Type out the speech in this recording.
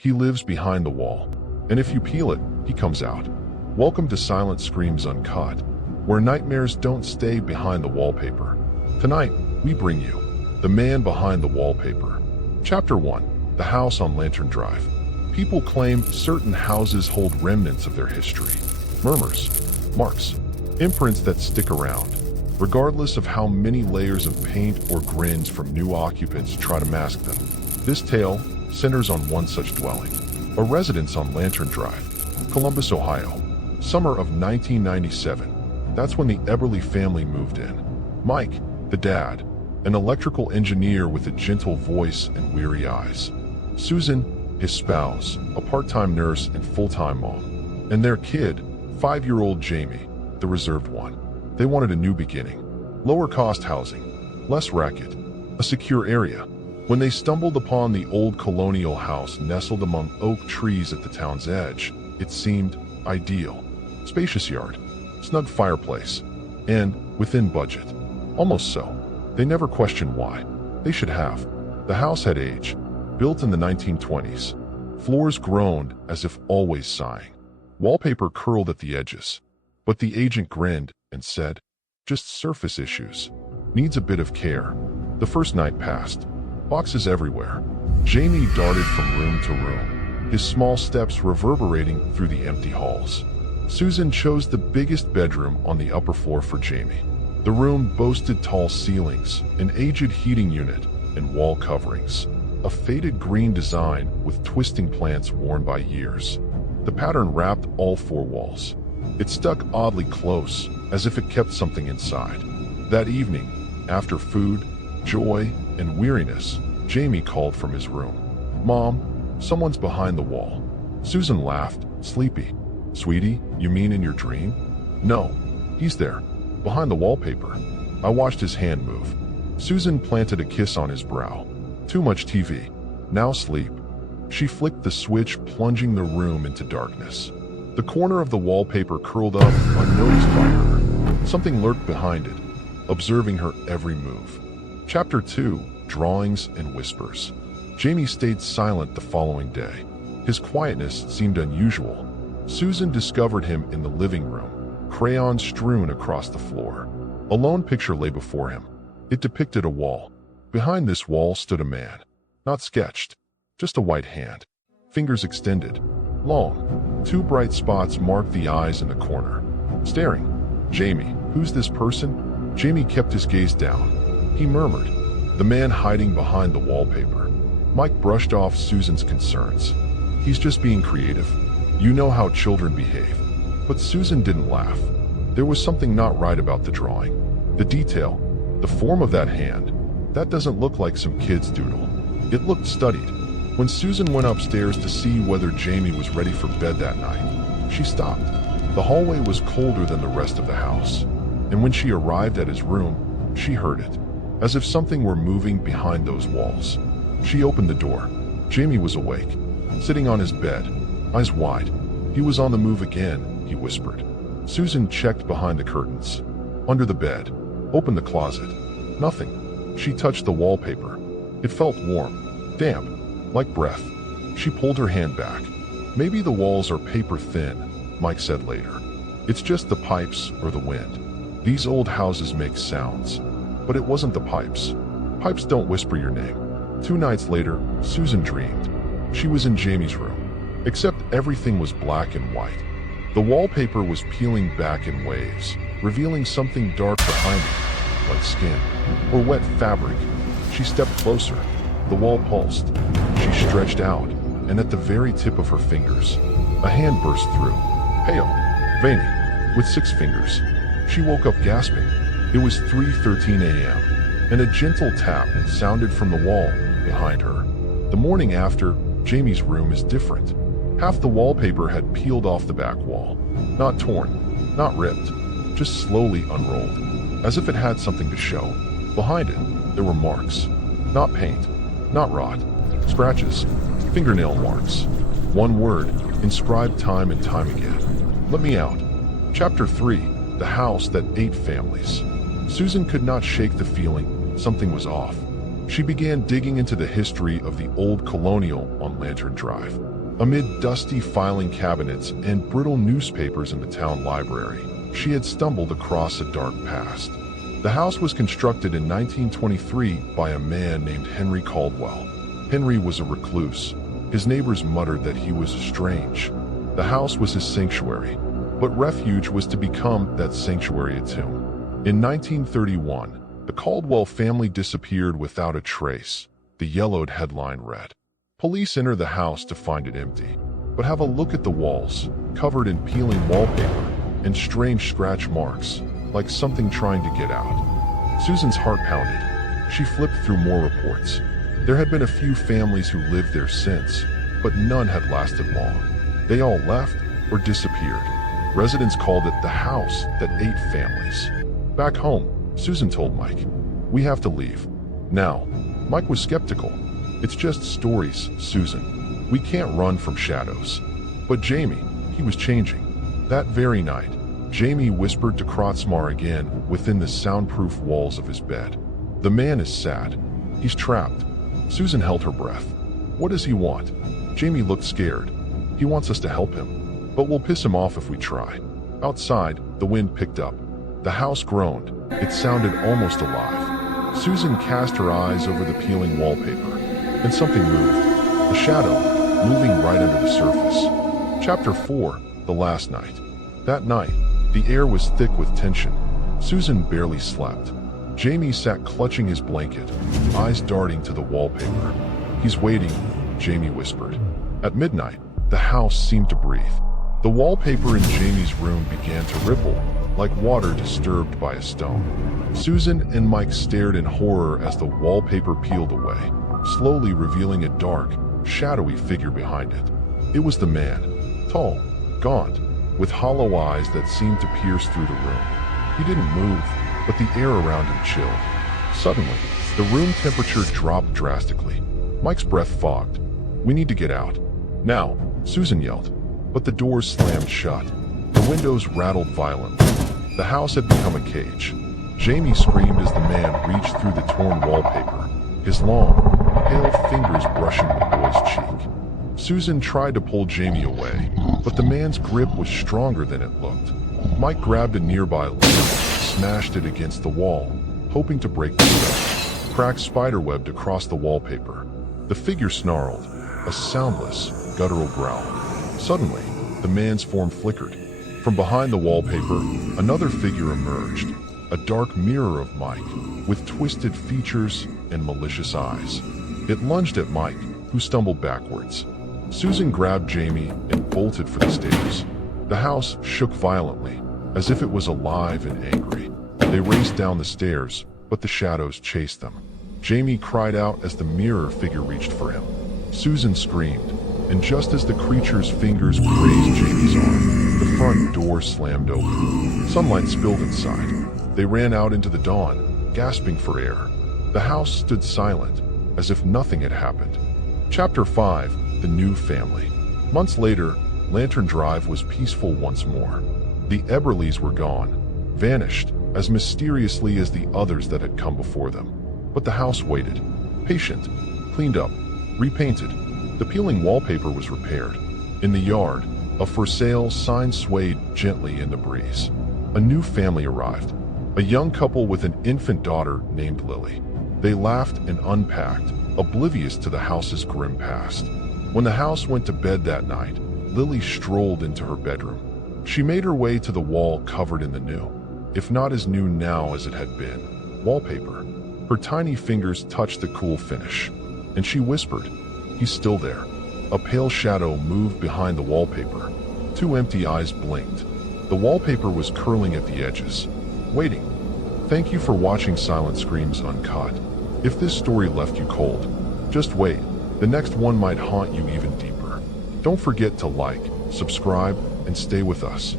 He lives behind the wall, and if you peel it, he comes out. Welcome to Silent Screams Uncut, where nightmares don't stay behind the wallpaper. Tonight, we bring you The Man Behind the Wallpaper. Chapter 1. The House on Lantern Drive. People claim certain houses hold remnants of their history. Murmurs, marks, imprints that stick around, regardless of how many layers of paint or grins from new occupants try to mask them. This tale centers on one such dwelling, a residence on Lantern Drive, Columbus, Ohio. Summer of 1997. That's when the Eberly family moved in. Mike, the dad, an electrical engineer with a gentle voice and weary eyes. Susan, his spouse, a part-time nurse and full-time mom. And their kid, 5-year-old Jamie, the reserved one. They wanted a new beginning. Lower-cost housing, less racket, a secure area. When they stumbled upon the old colonial house nestled among oak trees at the town's edge, it seemed ideal. Spacious yard, snug fireplace, and within budget. Almost so. They never questioned why. They should have. The house had aged, built in the 1920s. Floors groaned as if always sighing. Wallpaper curled at the edges. But the agent grinned and said, "Just surface issues. Needs a bit of care." The first night passed. Boxes everywhere. Jamie darted from room to room, his small steps reverberating through the empty halls. Susan chose the biggest bedroom on the upper floor for Jamie. The room boasted tall ceilings, an aged heating unit, and wall coverings. A faded green design with twisting plants worn by years. The pattern wrapped all 4 walls. It stuck oddly close, as if it kept something inside. That evening, after food, joy, and weariness, Jamie called from his room. "Mom, someone's behind the wall." Susan laughed, sleepy. "Sweetie, you mean in your dream?" "No, he's there, behind the wallpaper." I watched his hand move. Susan planted a kiss on his brow. "Too much TV. Now sleep." She flicked the switch, plunging the room into darkness. The corner of the wallpaper curled up, unnoticed by her. Something lurked behind it, observing her every move. Chapter 2. Drawings and Whispers. Jamie stayed silent the following day. His quietness seemed unusual. Susan discovered him in the living room, crayons strewn across the floor. A lone picture lay before him. It depicted a wall. Behind this wall stood a man. Not sketched, just a white hand. Fingers extended. Long. 2 bright spots marked the eyes in the corner. Staring. "Jamie, who's this person?" Jamie kept his gaze down. He murmured, "The man hiding behind the wallpaper." Mike brushed off Susan's concerns. "He's just being creative. You know how children behave." But Susan didn't laugh. There was something not right about the drawing. The detail, the form of that hand, that doesn't look like some kid's doodle. It looked studied. When Susan went upstairs to see whether Jamie was ready for bed that night, she stopped. The hallway was colder than the rest of the house, and when she arrived at his room, she heard it, as if something were moving behind those walls. She opened the door. Jamie was awake, sitting on his bed, eyes wide. "He was on the move again," he whispered. Susan checked behind the curtains, under the bed, opened the closet. Nothing. She touched the wallpaper. It felt warm, damp, like breath. She pulled her hand back. "Maybe the walls are paper thin," Mike said later. "It's just the pipes or the wind. These old houses make sounds." But it wasn't the pipes. Pipes don't whisper your name. 2 nights later, Susan dreamed. She was in Jamie's room, except everything was black and white. The wallpaper was peeling back in waves, revealing something dark behind it, like skin or wet fabric. She stepped closer. The wall pulsed. She stretched out, and at the very tip of her fingers, a hand burst through, pale, veiny, with 6 fingers. She woke up gasping. It was 3:13 a.m., and a gentle tap sounded from the wall behind her. The morning after, Jamie's room is different. Half the wallpaper had peeled off the back wall. Not torn, not ripped, just slowly unrolled, as if it had something to show. Behind it, there were marks. Not paint, not rot, scratches, fingernail marks. One word, inscribed time and time again. "Let me out." Chapter 3. The House That Ate Families. Susan could not shake the feeling something was off. She began digging into the history of the old colonial on Lantern Drive. Amid dusty filing cabinets and brittle newspapers in the town library, she had stumbled across a dark past. The house was constructed in 1923 by a man named Henry Caldwell. Henry was a recluse. His neighbors muttered that he was strange. The house was his sanctuary, but refuge was to become that sanctuary a tomb. In 1931, the Caldwell family disappeared without a trace. The yellowed headline read, "Police enter the house to find it empty, but have a look at the walls, covered in peeling wallpaper and strange scratch marks, like something trying to get out." Susan's heart pounded. She flipped through more reports. There had been a few families who lived there since, but none had lasted long. They all left or disappeared. Residents called it the house that ate families. Back home, Susan told Mike, "We have to leave now." Mike was skeptical. "It's just stories, Susan. We can't run from shadows." But Jamie, he was changing. That very night, Jamie whispered to Krotzmar again within the soundproof walls of his bed. "The man is sad. He's trapped." Susan held her breath. "What does he want?" Jamie looked scared. "He wants us to help him, but we'll piss him off if we try." Outside, the wind picked up. The house groaned. It sounded almost alive. Susan cast her eyes over the peeling wallpaper, and something moved. A shadow, moving right under the surface. Chapter 4, The Last Night. That night, the air was thick with tension. Susan barely slept. Jamie sat clutching his blanket, eyes darting to the wallpaper. "He's waiting," Jamie whispered. At midnight, the house seemed to breathe. The wallpaper in Jamie's room began to ripple, like water disturbed by a stone. Susan and Mike stared in horror as the wallpaper peeled away, slowly revealing a dark, shadowy figure behind it. It was the man, tall, gaunt, with hollow eyes that seemed to pierce through the room. He didn't move, but the air around him chilled. Suddenly, the room temperature dropped drastically. Mike's breath fogged. "We need to get out. Now," Susan yelled, but the doors slammed shut. The windows rattled violently. The house had become a cage. Jamie screamed as the man reached through the torn wallpaper, his long, pale fingers brushing the boy's cheek. Susan tried to pull Jamie away, but the man's grip was stronger than it looked. Mike grabbed a nearby lamp, smashed it against the wall, hoping to break the spell. Cracks spiderwebbed across the wallpaper. The figure snarled, a soundless, guttural growl. Suddenly, the man's form flickered. From behind the wallpaper, another figure emerged, a dark mirror of Mike, with twisted features and malicious eyes. It lunged at Mike, who stumbled backwards. Susan grabbed Jamie and bolted for the stairs. The house shook violently, as if it was alive and angry. They raced down the stairs, but the shadows chased them. Jamie cried out as the mirror figure reached for him. Susan screamed, and just as the creature's fingers grazed Jamie's arm, the front door slammed open. Sunlight spilled inside. They ran out into the dawn, gasping for air. The house stood silent, as if nothing had happened. Chapter 5, The New Family. Months later, Lantern Drive was peaceful once more. The Eberleys were gone, vanished as mysteriously as the others that had come before them. But the house waited, patient, cleaned up, repainted. The peeling wallpaper was repaired. In the yard, a for sale sign swayed gently in the breeze. A new family arrived, a young couple with an infant daughter named Lily. They laughed and unpacked, oblivious to the house's grim past. When the house went to bed that night, Lily strolled into her bedroom. She made her way to the wall covered in the new, if not as new now as it had been, wallpaper. Her tiny fingers touched the cool finish, and she whispered, "He's still there." A pale shadow moved behind the wallpaper. Two empty eyes blinked. The wallpaper was curling at the edges, waiting. Thank you for watching Silent Screams Uncut. If this story left you cold, just wait. The next one might haunt you even deeper. Don't forget to like, subscribe, and stay with us.